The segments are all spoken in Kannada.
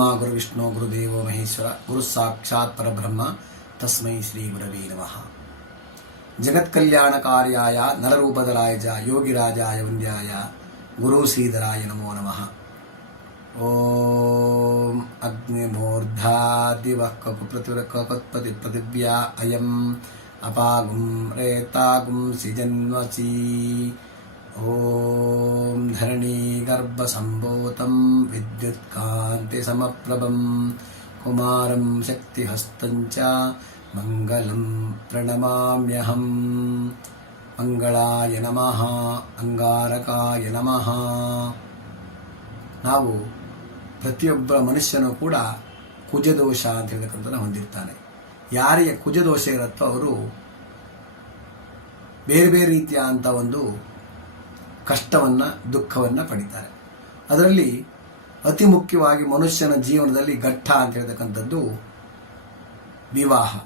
బ్రహ్మ గురు విష్ణు గురుదేవో మహేశ్వర గురు సాక్షాత్ పరబ్రహ్మ తస్మై శ్రీ గురవే నమ జగత్కళ్యాణకార్యాయ నరరూపదరాయజ యోగిరాజాయ వంద్యాయ గురు శ్రీధరాయ నమో నమ ఓం అగ్నిమూర్ధాదివ కకుపృతిరకృత్పతి పృథివ్యా అయం అపాగుం రేతాగుం సిజన్వసీ ಓಂ धरणीगर्भसम्भूतं विद्युत्कान्तिसमप्रभं ಕುಮಾರಂ ಶಕ್ತಿ ಹಸ್ತಂಚ ಮಂಗಲಂ ಪ್ರಣಮಾಮ್ಯಹಂ ಮಂಗಳಾಯ ನಮಃ ಅಂಗಾರಕಾಯ ನಮಃ ನಾವು ಪ್ರತಿಯೊಬ್ಬ ಮನುಷ್ಯನೂ ಕೂಡ ಕುಜದೋಷ ಅಂತ ಹೇಳಕ್ಕಂಥ ಹೊಂದಿರ್ತಾನೆ. ಯಾರಿಗೆ ಕುಜದೋಷ ಇರುತ್ತೋ ಅವರು ಬೇರೆ ಬೇರೆ ರೀತಿಯ ಅಂತ ಒಂದು ಕಷ್ಟವನ್ನು, ದುಃಖವನ್ನು ಪಡಿತಾರೆ. ಅದರಲ್ಲಿ ಅತಿ ಮುಖ್ಯವಾಗಿ ಮನುಷ್ಯನ ಜೀವನದಲ್ಲಿ ಘಟ್ಟ ಅಂತ ಹೇಳ್ತಕ್ಕಂಥದ್ದು ವಿವಾಹ.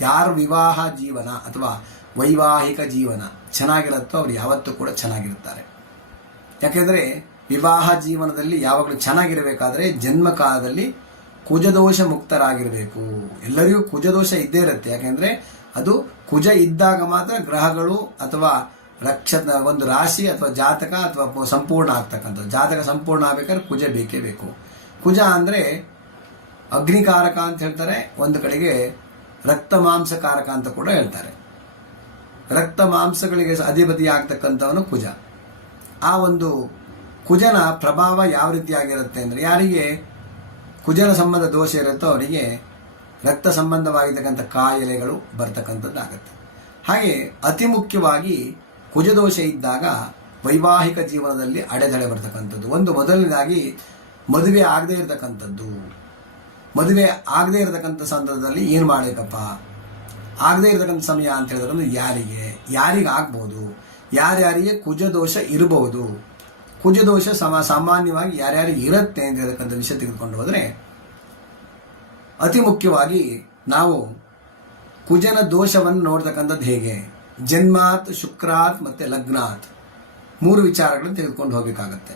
ಯಾರು ವಿವಾಹ ಜೀವನ ಅಥವಾ ವೈವಾಹಿಕ ಜೀವನ ಚೆನ್ನಾಗಿರುತ್ತೋ ಅವರು ಯಾವತ್ತೂ ಕೂಡ ಚೆನ್ನಾಗಿರುತ್ತಾರೆ. ಯಾಕೆಂದರೆ ವಿವಾಹ ಜೀವನದಲ್ಲಿ ಯಾವಾಗಲೂ ಚೆನ್ನಾಗಿರಬೇಕಾದ್ರೆ ಜನ್ಮ ಕಾಲದಲ್ಲಿ ಕುಜದೋಷ ಮುಕ್ತರಾಗಿರಬೇಕು. ಎಲ್ಲರಿಗೂ ಕುಜದೋಷ ಇದ್ದೇ ಇರುತ್ತೆ. ಯಾಕೆಂದರೆ ಅದು ಕುಜ ಇದ್ದಾಗ ಮಾತ್ರ ಗ್ರಹಗಳು ಅಥವಾ ರಕ್ಷ ಒಂದು ರಾಶಿ ಅಥವಾ ಜಾತಕ ಅಥವಾ ಸಂಪೂರ್ಣ ಆಗ್ತಕ್ಕಂಥದ್ದು. ಜಾತಕ ಸಂಪೂರ್ಣ ಆಗಬೇಕಾದ್ರೆ ಕುಜ ಬೇಕೇ ಬೇಕು. ಕುಜ ಅಂದರೆ ಅಗ್ನಿಕಾರಕ ಅಂತ ಹೇಳ್ತಾರೆ. ಒಂದು ಕಡೆಗೆ ರಕ್ತ ಮಾಂಸಕಾರಕ ಅಂತ ಕೂಡ ಹೇಳ್ತಾರೆ. ರಕ್ತ ಮಾಂಸಗಳಿಗೆ ಅಧಿಪತಿ ಆಗ್ತಕ್ಕಂಥವನು ಕುಜ. ಆ ಒಂದು ಕುಜನ ಪ್ರಭಾವ ಯಾವ ರೀತಿಯಾಗಿರುತ್ತೆ ಅಂದರೆ ಯಾರಿಗೆ? ಕುಜನ ಸಂಬಂಧ ದೋಷ ಇರುತ್ತೋ ಅವರಿಗೆ ರಕ್ತ ಸಂಬಂಧವಾಗಿರ್ತಕ್ಕಂಥ ಕಾಯಿಲೆಗಳು ಬರ್ತಕ್ಕಂಥದ್ದಾಗತ್ತೆ. ಹಾಗೆ ಅತಿ ಮುಖ್ಯವಾಗಿ ಕುಜದೋಷ ಇದ್ದಾಗ ವೈವಾಹಿಕ ಜೀವನದಲ್ಲಿ ಅಡೆತಡೆ ಬರ್ತಕ್ಕಂಥದ್ದು. ಒಂದು ಮೊದಲನೇದಾಗಿ ಮದುವೆ ಆಗದೇ ಇರತಕ್ಕಂಥದ್ದು. ಮದುವೆ ಆಗದೇ ಇರತಕ್ಕಂಥ ಸಂದರ್ಭದಲ್ಲಿ ಏನು ಮಾಡಬೇಕಪ್ಪ? ಆಗದೇ ಇರತಕ್ಕಂಥ ಸಮಯ ಅಂತ ಹೇಳಿದ್ರೆ ಯಾರಿಗೆ? ಯಾರಿಗೆ ಆಗ್ಬೋದು? ಯಾರ್ಯಾರಿಗೆ ಕುಜದೋಷ ಇರಬಹುದು? ಕುಜದೋಷ ಸಮ, ಸಾಮಾನ್ಯವಾಗಿ ಯಾರ್ಯಾರಿಗೆ ಇರುತ್ತೆ ಅಂತ ಹೇಳ್ತಕ್ಕಂಥ ವಿಷಯ ತೆಗೆದುಕೊಂಡು ಹೋದರೆ ಅತಿ ಮುಖ್ಯವಾಗಿ ನಾವು ಕುಜನ ದೋಷವನ್ನು ನೋಡ್ತಕ್ಕಂಥದ್ದು ಹೇಗೆ? ಜನ್ಮಾತ್, ಶುಕ್ರಾತ್ ಮತ್ತು ಲಗ್ನಾತ್. ಮೂರು ವಿಚಾರಗಳನ್ನು ತೆಗೆದುಕೊಂಡು ಹೋಗಬೇಕಾಗತ್ತೆ.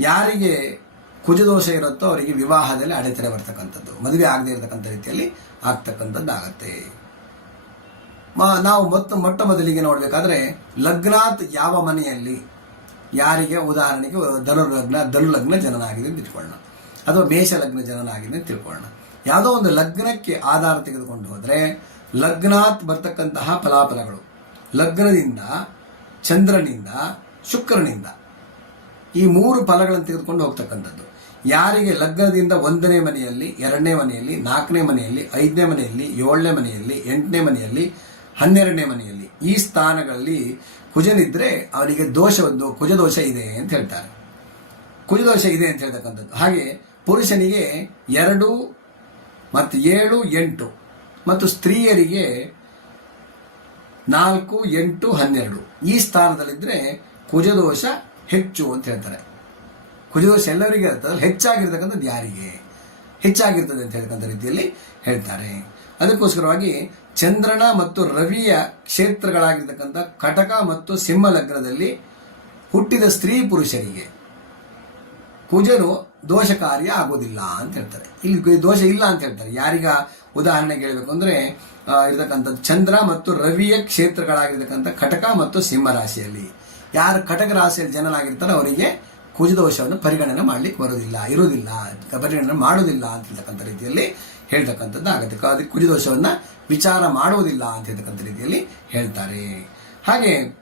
ಯಾರಿಗೆ ಕುಜದೋಷ ಇರುತ್ತೋ ಅವರಿಗೆ ವಿವಾಹದಲ್ಲಿ ಅಡೆತಡೆ ಬರ್ತಕ್ಕಂಥದ್ದು, ಮದುವೆ ಆಗದೆ ಇರತಕ್ಕಂಥ ರೀತಿಯಲ್ಲಿ ಆಗ್ತಕ್ಕಂಥದ್ದಾಗತ್ತೆ. ನಾವು ಮೊತ್ತ, ಮೊಟ್ಟ ಮೊದಲಿಗೆ ನೋಡಬೇಕಾದ್ರೆ ಲಗ್ನಾತ್ ಯಾವ ಮನೆಯಲ್ಲಿ ಯಾರಿಗೆ ಉದಾಹರಣೆಗೆ ಧನುರ್ಲಗ್ನ ಧನುಲಗ್ನ ಜನನಾಗಿದೆ ಅಂತ ತಿಳ್ಕೊಳ್ಳೋಣ. ಅಥವಾ ಮೇಷ ಲಗ್ನ ಜನನ ಆಗಿದೆ ಅಂತ ತಿಳ್ಕೊಳ್ಳೋಣ. ಯಾವುದೋ ಒಂದು ಲಗ್ನಕ್ಕೆ ಆಧಾರ ತೆಗೆದುಕೊಂಡು ಹೋದರೆ ಲಗ್ನಾತ್ ಬರ್ತಕ್ಕಂತಹ ಫಲಾಫಲಗಳು. ಲಗ್ನದಿಂದ, ಚಂದ್ರನಿಂದ, ಶುಕ್ರನಿಂದ. ಈ ಮೂರು ಫಲಗಳನ್ನು ತೆಗೆದುಕೊಂಡು ಹೋಗ್ತಕ್ಕಂಥದ್ದು. ಯಾರಿಗೆ ಲಗ್ನದಿಂದ ಒಂದನೇ ಮನೆಯಲ್ಲಿ, ಎರಡನೇ ಮನೆಯಲ್ಲಿ, ನಾಲ್ಕನೇ ಮನೆಯಲ್ಲಿ, ಐದನೇ ಮನೆಯಲ್ಲಿ, ಏಳನೇ ಮನೆಯಲ್ಲಿ, ಎಂಟನೇ ಮನೆಯಲ್ಲಿ, ಹನ್ನೆರಡನೇ ಮನೆಯಲ್ಲಿ ಈ ಸ್ಥಾನಗಳಲ್ಲಿ ಕುಜನಿದ್ರೆ ಅವರಿಗೆ ದೋಷವೊಂದು ಕುಜದೋಷ ಇದೆ ಅಂತ ಹೇಳ್ತಾರೆ. ಕುಜದೋಷ ಇದೆ ಅಂತ ಹೇಳ್ತಕ್ಕಂಥದ್ದು. ಹಾಗೆ ಪುರುಷನಿಗೆ ಎರಡು ಮತ್ತು ಏಳು ಎಂಟು. ಮತ್ತು ಸ್ತ್ರೀಯರಿಗೆ ನಾಲ್ಕು, ಎಂಟು, ಹನ್ನೆರಡು. ಈ ಸ್ಥಾನದಲ್ಲಿದ್ದರೆ ಕುಜದೋಷ ಹೆಚ್ಚು ಅಂತ ಹೇಳ್ತಾರೆ. ಕುಜದೋಷ ಎಲ್ಲರಿಗೆ ಇರ್ತದೆ ಹೆಚ್ಚಾಗಿರ್ತಕ್ಕಂಥದ್ದು ಯಾರಿಗೆ? ಹೆಚ್ಚಾಗಿರ್ತದೆ ಅಂತ ಹೇಳ್ತಕ್ಕಂಥ ರೀತಿಯಲ್ಲಿ ಹೇಳ್ತಾರೆ. ಅದಕ್ಕೋಸ್ಕರವಾಗಿ ಚಂದ್ರನ ಮತ್ತು ರವಿಯ ಕ್ಷೇತ್ರಗಳಾಗಿರ್ತಕ್ಕಂಥ ಕಟಕ ಮತ್ತು ಸಿಂಹ ಲಗ್ನದಲ್ಲಿ ಹುಟ್ಟಿದ ಸ್ತ್ರೀ ಪುರುಷರಿಗೆ ಕುಜರು ದೋಷಕಾರ್ಯ ಆಗೋದಿಲ್ಲ ಅಂತ ಹೇಳ್ತಾರೆ. ಇಲ್ಲಿ ದೋಷ ಇಲ್ಲ ಅಂತ ಹೇಳ್ತಾರೆ. ಯಾರಿಗ? ಉದಾಹರಣೆಗೆ ಹೇಳಬೇಕು ಅಂದರೆ ಇರತಕ್ಕಂಥದ್ದು ಚಂದ್ರ ಮತ್ತು ರವಿಯ ಕ್ಷೇತ್ರಗಳಾಗಿರ್ತಕ್ಕಂಥ ಕಟಕ ಮತ್ತು ಸಿಂಹ ರಾಶಿಯಲ್ಲಿ. ಯಾರು ಕಟಕ ರಾಶಿಯಲ್ಲಿ ಜನರಾಗಿರ್ತಾರೋ ಅವರಿಗೆ ಕುಜದೋಷವನ್ನು ಪರಿಗಣನೆ ಮಾಡಲಿಕ್ಕೆ ಬರೋದಿಲ್ಲ ಇರೋದಿಲ್ಲ ಪರಿಗಣನೆ ಮಾಡೋದಿಲ್ಲ ಅಂತ ರೀತಿಯಲ್ಲಿ ಹೇಳ್ತಕ್ಕಂಥದ್ದು ಆಗುತ್ತೆ. ಅದಕ್ಕೆ ಕುಜದೋಷವನ್ನು ವಿಚಾರ ಮಾಡುವುದಿಲ್ಲ ಅಂತ ಹೇಳ್ತಕ್ಕಂಥ ರೀತಿಯಲ್ಲಿ ಹೇಳ್ತಾರೆ. ಹಾಗೆ,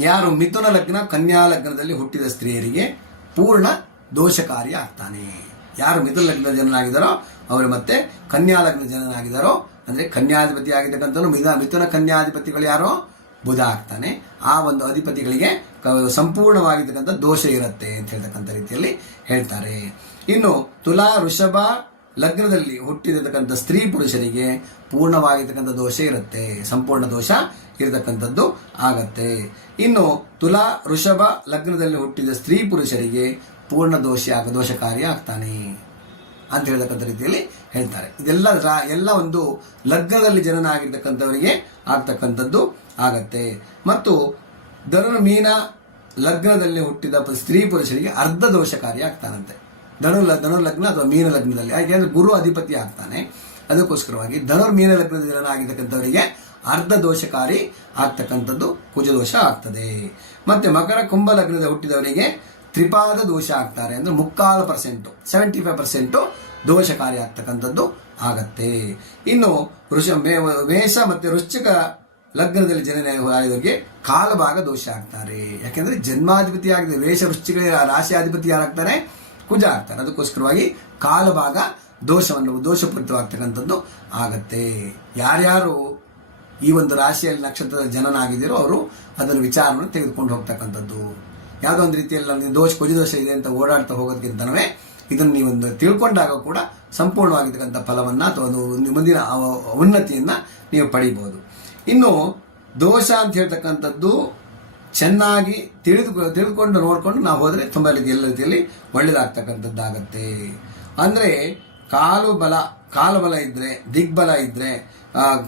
ಯಾರು ಮಿಥುನ ಲಗ್ನ, ಕನ್ಯಾ ಲಗ್ನದಲ್ಲಿ ಹುಟ್ಟಿದ ಸ್ತ್ರೀಯರಿಗೆ ಪೂರ್ಣ ದೋಷಕಾರಿ ಆಗ್ತಾನೆ. ಯಾರು ಮಿಥುನ ಲಗ್ನ ಜನನಾಗಿದ್ದಾರೋ ಅವರು ಮತ್ತೆ ಕನ್ಯಾ ಲಗ್ನ ಜನನಾಗಿದ್ದಾರೋ, ಅಂದರೆ ಕನ್ಯಾಧಿಪತಿ ಆಗಿರ್ತಕ್ಕಂಥ ಮಿಥ ಮಿಥುನ ಕನ್ಯಾಧಿಪತಿಗಳು ಯಾರೋ, ಬುಧ ಆಗ್ತಾನೆ. ಆ ಒಂದು ಅಧಿಪತಿಗಳಿಗೆ ಸಂಪೂರ್ಣವಾಗಿರ್ತಕ್ಕಂಥ ದೋಷ ಇರುತ್ತೆ ಅಂತ ಹೇಳ್ತಕ್ಕಂಥ ರೀತಿಯಲ್ಲಿ ಹೇಳ್ತಾರೆ. ಇನ್ನು ತುಲಾ ಋಷಭ ಲಗ್ನದಲ್ಲಿ ಹುಟ್ಟಿರತಕ್ಕಂಥ ಸ್ತ್ರೀ ಪುರುಷರಿಗೆ ಪೂರ್ಣವಾಗಿರ್ತಕ್ಕಂಥ ದೋಷ ಇರುತ್ತೆ. ಸಂಪೂರ್ಣ ದೋಷ ಇರತಕ್ಕಂಥದ್ದು ಆಗತ್ತೆ. ಇನ್ನು ತುಲಾ ಋಷಭ ಲಗ್ನದಲ್ಲಿ ಹುಟ್ಟಿದ ಸ್ತ್ರೀ ಪುರುಷರಿಗೆ ಪೂರ್ಣ ದೋಷ ದೋಷಕಾರಿ ಆಗ್ತಾನೆ ಅಂತ ಹೇಳ್ತಕ್ಕಂಥ ರೀತಿಯಲ್ಲಿ ಹೇಳ್ತಾರೆ. ಇದೆಲ್ಲ ಎಲ್ಲ ಒಂದು ಲಗ್ನದಲ್ಲಿ ಜನನ ಆಗಿರ್ತಕ್ಕಂಥವರಿಗೆ ಆಗ್ತಕ್ಕಂಥದ್ದು ಆಗತ್ತೆ. ಮತ್ತು ಧನುರ್ ಮೀನ ಲಗ್ನದಲ್ಲಿ ಹುಟ್ಟಿದ ಸ್ತ್ರೀ ಪುರುಷರಿಗೆ ಅರ್ಧ ದೋಷಕಾರಿ ಆಗ್ತಾನಂತೆ. ಧನು ಧನು ಲಗ್ನ ಅಥವಾ ಮೀನ ಲಗ್ನದಲ್ಲಿ ಯಾಕೆಂದ್ರೆ ಗುರು ಅಧಿಪತಿ ಆಗ್ತಾನೆ. ಅದಕ್ಕೋಸ್ಕರವಾಗಿ ಧನುರ್ ಮೀನ ಲಗ್ನದ ಜನನಾಗಿರ್ತಕ್ಕಂಥವರಿಗೆ ಅರ್ಧ ದೋಷಕಾರಿ ಆಗ್ತಕ್ಕಂಥದ್ದು ಕುಜದೋಷ ಆಗ್ತದೆ. ಮತ್ತೆ ಮಕರ ಕುಂಭ ಲಗ್ನದ ಹುಟ್ಟಿದವರಿಗೆ ತ್ರಿಪಾದ ದೋಷ ಆಗ್ತಾರೆ ಅಂದ್ರೆ ಮುಕ್ಕಾಲು ಪರ್ಸೆಂಟು ಸೆವೆಂಟಿ ಫೈವ್ ಪರ್ಸೆಂಟು ದೋಷಕಾರಿ ಆಗ್ತಕ್ಕಂಥದ್ದು ಆಗತ್ತೆ. ಇನ್ನು ಋಷ ವೇಷ ಮೇಷ ಮತ್ತೆ ವೃಶ್ಚಿಕ ಲಗ್ನದಲ್ಲಿ ಜನರಿಗೆ ಕಾಲಭಾಗ ದೋಷ ಆಗ್ತಾರೆ. ಯಾಕೆಂದ್ರೆ ಜನ್ಮಾಧಿಪತಿ ಆಗಿದೆ ವೇಷ ವೃಶ್ಚಿಕ ರಾಶಿಯಾಧಿಪತಿ ಯಾರಾಗ್ತಾರೆ? ಕುಜ ಆಗ್ತಾರೆ. ಅದಕ್ಕೋಸ್ಕರವಾಗಿ ಕಾಲಭಾಗ ದೋಷವನ್ನು, ದೋಷಪೂರಿತವಾಗ್ತಕ್ಕಂಥದ್ದು ಆಗತ್ತೆ. ಯಾರ್ಯಾರು ಈ ಒಂದು ರಾಶಿಯಲ್ಲಿ ನಕ್ಷತ್ರದ ಜನನಾಗಿದ್ದೀರೋ ಅವರು ಅದನ್ನು ವಿಚಾರವನ್ನು ತೆಗೆದುಕೊಂಡು ಹೋಗ್ತಕ್ಕಂಥದ್ದು. ಯಾವುದೋ ಒಂದು ರೀತಿಯಲ್ಲಿ ನನಗೆ ದೋಷ ಕುಜದೋಷ ಇದೆ ಅಂತ ಓಡಾಡ್ತಾ ಹೋಗೋದಕ್ಕಿಂತನವೇ ಇದನ್ನು ನೀವೊಂದು ತಿಳ್ಕೊಂಡಾಗ ಕೂಡ ಸಂಪೂರ್ಣವಾಗಿರ್ತಕ್ಕಂಥ ಫಲವನ್ನು ಅಥವಾ ಒಂದು ಮುಂದಿನ ಉನ್ನತಿಯನ್ನು ನೀವು ಪಡೀಬೋದು ಇನ್ನು ದೋಷ ಅಂತ ಹೇಳ್ತಕ್ಕಂಥದ್ದು ಚೆನ್ನಾಗಿ ತಿಳಿದು, ತಿಳ್ಕೊಂಡು ನೋಡಿಕೊಂಡು ನಾವು ಹೋದರೆ ತುಂಬ ಎಲ್ಲ ರೀತಿಯಲ್ಲಿ ಒಳ್ಳೇದಾಗ್ತಕ್ಕಂಥದ್ದಾಗತ್ತೆ. ಅಂದರೆ ಕಾಲು ಬಲ ಕಾಲಬಲ ಇದ್ರೆ, ದಿಗ್ಬಲ ಇದ್ರೆ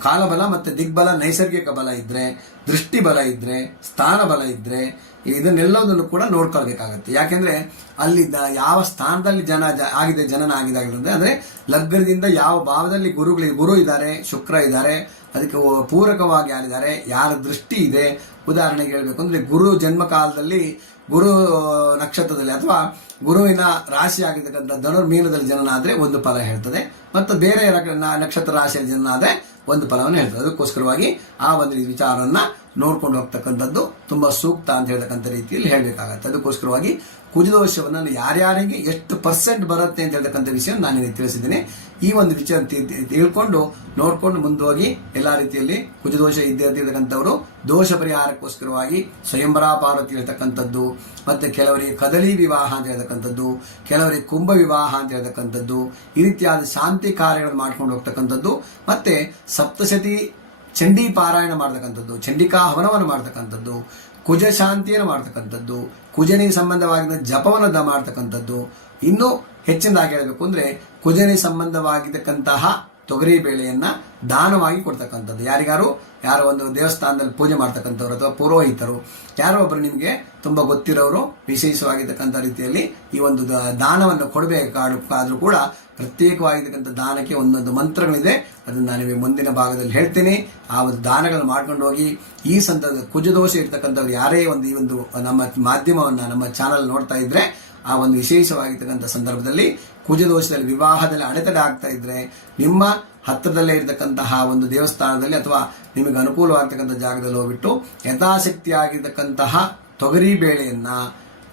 ಕಾಲಬಲ ಮತ್ತೆ ದಿಗ್ಬಲ ನೈಸರ್ಗಿಕ ಬಲ ಇದ್ರೆ ದೃಷ್ಟಿಬಲ ಇದ್ದರೆ ಇದ್ರೆ ಇದ್ದರೆ ಇದನ್ನೆಲ್ಲದನ್ನು ಕೂಡ ನೋಡ್ಕೊಳ್ಬೇಕಾಗತ್ತೆ. ಯಾಕೆಂದ್ರೆ ಅಲ್ಲಿ ಯಾವ ಸ್ಥಾನದಲ್ಲಿ ಜನ ಆಗಿದೆ, ಜನನ ಆಗಿದೆ ಅಂದರೆ ಲಗ್ನದಿಂದ ಯಾವ ಭಾವದಲ್ಲಿ ಗುರುಗಳಿಗೆ, ಗುರು ಇದ್ದಾರೆ, ಶುಕ್ರ ಇದ್ದಾರೆ, ಅದಕ್ಕೆ ಪೂರಕವಾಗಿ ಯಾರಿದ್ದಾರೆ, ಯಾರ ದೃಷ್ಟಿ ಇದೆ. ಉದಾಹರಣೆಗೆ ಹೇಳಬೇಕು ಅಂದ್ರೆ ಗುರು ಜನ್ಮ ಕಾಲದಲ್ಲಿ, ಗುರು ನಕ್ಷತ್ರದಲ್ಲಿ ಅಥವಾ ಗುರುವಿನ ರಾಶಿ ಆಗಿರ್ತಕ್ಕಂಥ ಧನುರ್ಮೀನದಲ್ಲಿ ಜನನ ಆದ್ರೆ ಒಂದು ಫಲ ಹೇಳ್ತದೆ. ಮತ್ತು ಬೇರೆ ನಕ್ಷತ್ರ ರಾಶಿಯಲ್ಲಿ ಜನನ ಆದ್ರೆ ಒಂದು ಫಲವನ್ನು ಹೇಳ್ತದೆ. ಅದಕ್ಕೋಸ್ಕರವಾಗಿ ಆ ಒಂದು ವಿಚಾರವನ್ನ ನೋಡ್ಕೊಂಡು ಹೋಗ್ತಕ್ಕಂಥದ್ದು ತುಂಬಾ ಸೂಕ್ತ ಅಂತ ಹೇಳ್ತಕ್ಕಂಥ ರೀತಿಯಲ್ಲಿ ಹೇಳಬೇಕಾಗತ್ತೆ. ಅದಕ್ಕೋಸ್ಕರವಾಗಿ ಕುಜದೋಷವನ್ನು ಯಾರ್ಯಾರಿಗೆ ಎಷ್ಟು ಪರ್ಸೆಂಟ್ ಬರುತ್ತೆ ಅಂತ ಹೇಳ್ತಕ್ಕಂಥ ವಿಷಯ ನಾನು ನಿಮಗೆ ತಿಳಿಸಿದ್ದೇನೆ. ಈ ಒಂದು ವಿಚಾರ ತಿಳ್ಕೊಂಡು ನೋಡ್ಕೊಂಡು ಮುಂದೋಗಿ ಎಲ್ಲಾ ರೀತಿಯಲ್ಲಿ ಕುಜದೋಷ ಅಂತ ಹೇಳತಕ್ಕಂಥವರು ದೋಷ ಪರಿಹಾರಕ್ಕೋಸ್ಕರವಾಗಿ ಸ್ವಯಂವರ ಪಾರ್ವತಿ ಹೇಳ್ತಕ್ಕಂಥದ್ದು, ಮತ್ತೆ ಕೆಲವರಿಗೆ ಕದಳಿ ವಿವಾಹ ಅಂತ ಹೇಳ್ತಕ್ಕಂಥದ್ದು, ಕೆಲವರಿಗೆ ಕುಂಭ ವಿವಾಹ ಅಂತ ಹೇಳ್ತಕ್ಕಂಥದ್ದು, ಈ ರೀತಿಯಾದ ಶಾಂತಿ ಕಾರ್ಯಗಳನ್ನು ಮಾಡ್ಕೊಂಡು ಹೋಗ್ತಕ್ಕಂಥದ್ದು, ಮತ್ತೆ ಸಪ್ತಶತಿ ಚಂಡಿ ಪಾರಾಯಣ ಮಾಡ್ತಕ್ಕಂಥದ್ದು, ಚಂಡಿಕಾ ಹವನವನ್ನು ಮಾಡ್ತಕ್ಕಂಥದ್ದು, ಕುಜ ಶಾಂತಿಯನ್ನು ಮಾಡ್ತಕ್ಕಂಥದ್ದು, ಕುಜನಿಗೆ ಸಂಬಂಧವಾಗಿದ್ದ ಜಪವನ್ನು ಮಾಡ್ತಕ್ಕಂಥದ್ದು. ಇನ್ನೂ ಹೆಚ್ಚಿನದಾಗಿ ಹೇಳಬೇಕು ಅಂದ್ರೆ ಕುಜನಿಗೆ ಸಂಬಂಧವಾಗಿರ್ತಕ್ಕಂತಹ ತೊಗರಿ ಬೇಳೆಯನ್ನು ದಾನವಾಗಿ ಕೊಡ್ತಕ್ಕಂಥದ್ದು. ಯಾರಿಗಾರು? ಯಾರೋ ಒಂದು ದೇವಸ್ಥಾನದಲ್ಲಿ ಪೂಜೆ ಮಾಡ್ತಕ್ಕಂಥವ್ರು ಅಥವಾ ಪುರೋಹಿತರು. ಯಾರೋ ಒಬ್ಬರು ನಿಮಗೆ ತುಂಬಾ ಗೊತ್ತಿರೋರು, ವಿಶೇಷವಾಗಿರ್ತಕ್ಕಂಥ ರೀತಿಯಲ್ಲಿ ಈ ಒಂದು ದಾನವನ್ನು ಕೊಡಬೇಕಾದ್ರೂ ಕೂಡ ಪ್ರತ್ಯೇಕವಾಗಿರ್ತಕ್ಕಂಥ ದಾನಕ್ಕೆ ಒಂದೊಂದು ಮಂತ್ರಗಳಿದೆ. ಅದನ್ನು ನಾನು ನಿಮಗೆ ಮುಂದಿನ ಭಾಗದಲ್ಲಿ ಹೇಳ್ತೀನಿ. ಆ ಒಂದು ದಾನಗಳನ್ನು ಮಾಡ್ಕೊಂಡು ಹೋಗಿ ಈ ಸಂದರ್ಭದ ಕುಜದೋಷ ಇರ್ತಕ್ಕಂಥವ್ರು ಯಾರೇ ಒಂದು ಈ ಒಂದು ನಮ್ಮ ಮಾಧ್ಯಮವನ್ನು, ನಮ್ಮ ಚಾನಲ್ ನೋಡ್ತಾ ಇದ್ರೆ, ಆ ಒಂದು ವಿಶೇಷವಾಗಿರ್ತಕ್ಕಂಥ ಸಂದರ್ಭದಲ್ಲಿ ಕುಜದೋಷದಲ್ಲಿ, ವಿವಾಹದಲ್ಲಿ ಅಡೆತಡೆ ಆಗ್ತಾ ಇದ್ರೆ, ನಿಮ್ಮ ಹತ್ತಿರದಲ್ಲೇ ಇರತಕ್ಕಂತಹ ಒಂದು ದೇವಸ್ಥಾನದಲ್ಲಿ ಅಥವಾ ನಿಮಗೆ ಅನುಕೂಲವಾಗ್ತಕ್ಕಂಥ ಜಾಗದಲ್ಲಿ ಹೋಗ್ಬಿಟ್ಟು ಯಥಾಶಕ್ತಿಯಾಗಿರ್ತಕ್ಕಂತಹ ತೊಗರಿ ಬೇಳೆಯನ್ನು,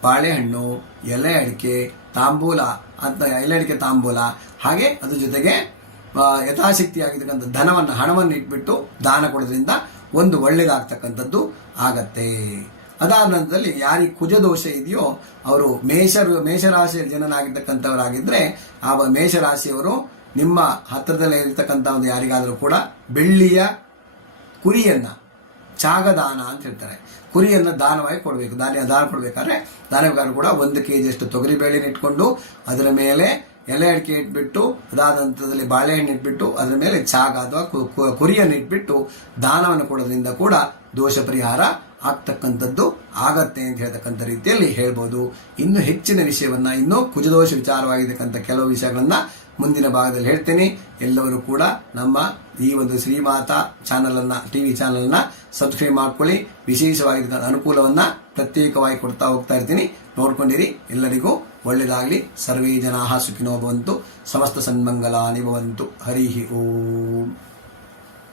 ಬಾಳೆಹಣ್ಣು, ಎಲೆ ಅಡಿಕೆ ತಾಂಬೂಲ ಅಂತ ಐಲಡಿಕೆ ತಾಂಬೂಲ. ಹಾಗೆ ಅದ್ರ ಜೊತೆಗೆ ಯಥಾಶಕ್ತಿಯಾಗಿರ್ತಕ್ಕಂಥ ಧನವನ್ನು, ಹಣವನ್ನು ಇಟ್ಬಿಟ್ಟು ದಾನ ಕೊಡೋದ್ರಿಂದ ಒಂದು ಒಳ್ಳೆಯದಾಗ್ತಕ್ಕಂಥದ್ದು ಆಗತ್ತೆ. ಅದಾದ ನಂತರದಲ್ಲಿ ಯಾರಿಗೆ ಕುಜದೋಷ ಇದೆಯೋ, ಅವರು ಮೇಷ ಮೇಷರಾಶಿಯ ಜನನಾಗಿರ್ತಕ್ಕಂಥವರಾಗಿದ್ದರೆ ಆ ಮೇಷರಾಶಿಯವರು ನಿಮ್ಮ ಹತ್ತಿರದಲ್ಲೇ ಇರತಕ್ಕಂಥ ಒಂದು ಯಾರಿಗಾದರೂ ಕೂಡ ಬೆಳ್ಳಿಯ ಕುರಿಯನ್ನ ಚಾಗದಾನ ಅಂತ ಹೇಳ್ತಾರೆ. ಕುರಿಯನ್ನು ದಾನವಾಗಿ ಕೊಡಬೇಕು. ದಾನ ದಾನ ಕೊಡಬೇಕಾದ್ರೆ ದಾನಗಾರ ಕೂಡ ಒಂದು ಕೆ ಜಿಯಷ್ಟು ತೊಗರಿ ಬೇಳೆನ ಇಟ್ಕೊಂಡು ಅದರ ಮೇಲೆ ಎಲೆ ಅಡಿಕೆ ಇಟ್ಬಿಟ್ಟು, ಅದಾದ ನಂತರದಲ್ಲಿ ಬಾಳೆಹಣ್ಣು ಇಟ್ಬಿಟ್ಟು, ಅದರ ಮೇಲೆ ಚಾಗ ಅಥವಾ ಕುರಿಯನ್ನು ಇಟ್ಬಿಟ್ಟು ದಾನವನ್ನು ಕೊಡೋದ್ರಿಂದ ಕೂಡ ದೋಷ ಪರಿಹಾರ ಆಗ್ತಕ್ಕಂಥದ್ದು ಆಗತ್ತೆ ಅಂತ ಹೇಳ್ತಕ್ಕಂಥ ರೀತಿಯಲ್ಲಿ ಹೇಳ್ಬೋದು. ಇನ್ನು ಹೆಚ್ಚಿನ ವಿಷಯವನ್ನು, ಇನ್ನೂ ಕುಜದೋಷ ವಿಚಾರವಾಗಿರ್ತಕ್ಕಂಥ ಕೆಲವು ವಿಷಯಗಳನ್ನ ಮುಂದಿನ ಭಾಗದಲ್ಲಿ ಹೇಳ್ತೇನೆ. ಎಲ್ಲರೂ ಕೂಡ ನಮ್ಮ ಈ ಒಂದು ಶ್ರೀಮಾತಾ ಚಾನಲ್ ಅನ್ನ ಟಿವಿ ಚಾನಲ್ ಅನ್ನ ಸಬ್ಸ್ಕ್ರೈಬ್ ಮಾಡ್ಕೊಳ್ಳಿ. ವಿಶೇಷವಾಗಿ ಅನುಕೂಲವನ್ನ ಪ್ರತ್ಯೇಕವಾಗಿ ಕೊಡ್ತಾ ಹೋಗ್ತಾ ಇರ್ತೀನಿ. ನೋಡ್ಕೊಂಡಿರಿ. ಎಲ್ಲರಿಗೂ ಒಳ್ಳೆಯದಾಗಲಿ ಸರ್ವೇ ಜನಾ ಸುಖಿನೋ ಭವಂತು. ಸಮಸ್ತ ಸನ್ಮಂಗಲಾನಿ ಭವಂತು. ಹರಿ ಓಂ.